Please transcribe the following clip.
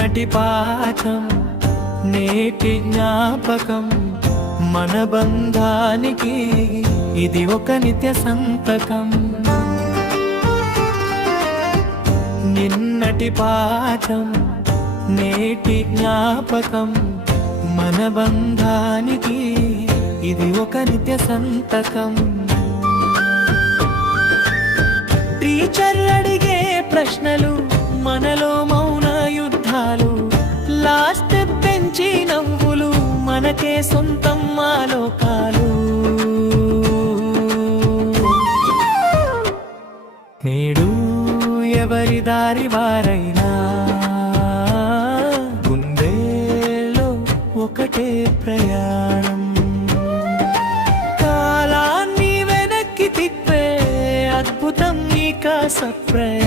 నిన్నటి పాఠం నేటి జ్ఞాపకం మన బంధానికి ఇది ఒక నిత్య సంతకం. నిన్నటి పాఠం నేటి జ్ఞాపకం మన బంధానికి ఇది ఒక నిత్య సంతకం. టీచర్ అడిగే ప్రశ్నలు మనలో మౌన యుద్ధాలు, లాస్ట్ బెంచి నవ్వులు మనకే సొంతం ఆలోకాలు. నేడు ఎవరి దారి వారైనా గుండెల్లో ఒకటే ప్రయాణం. కాలాన్ని వెనక్కి తిప్పే అద్భుతం ఇక సప్రయాణం.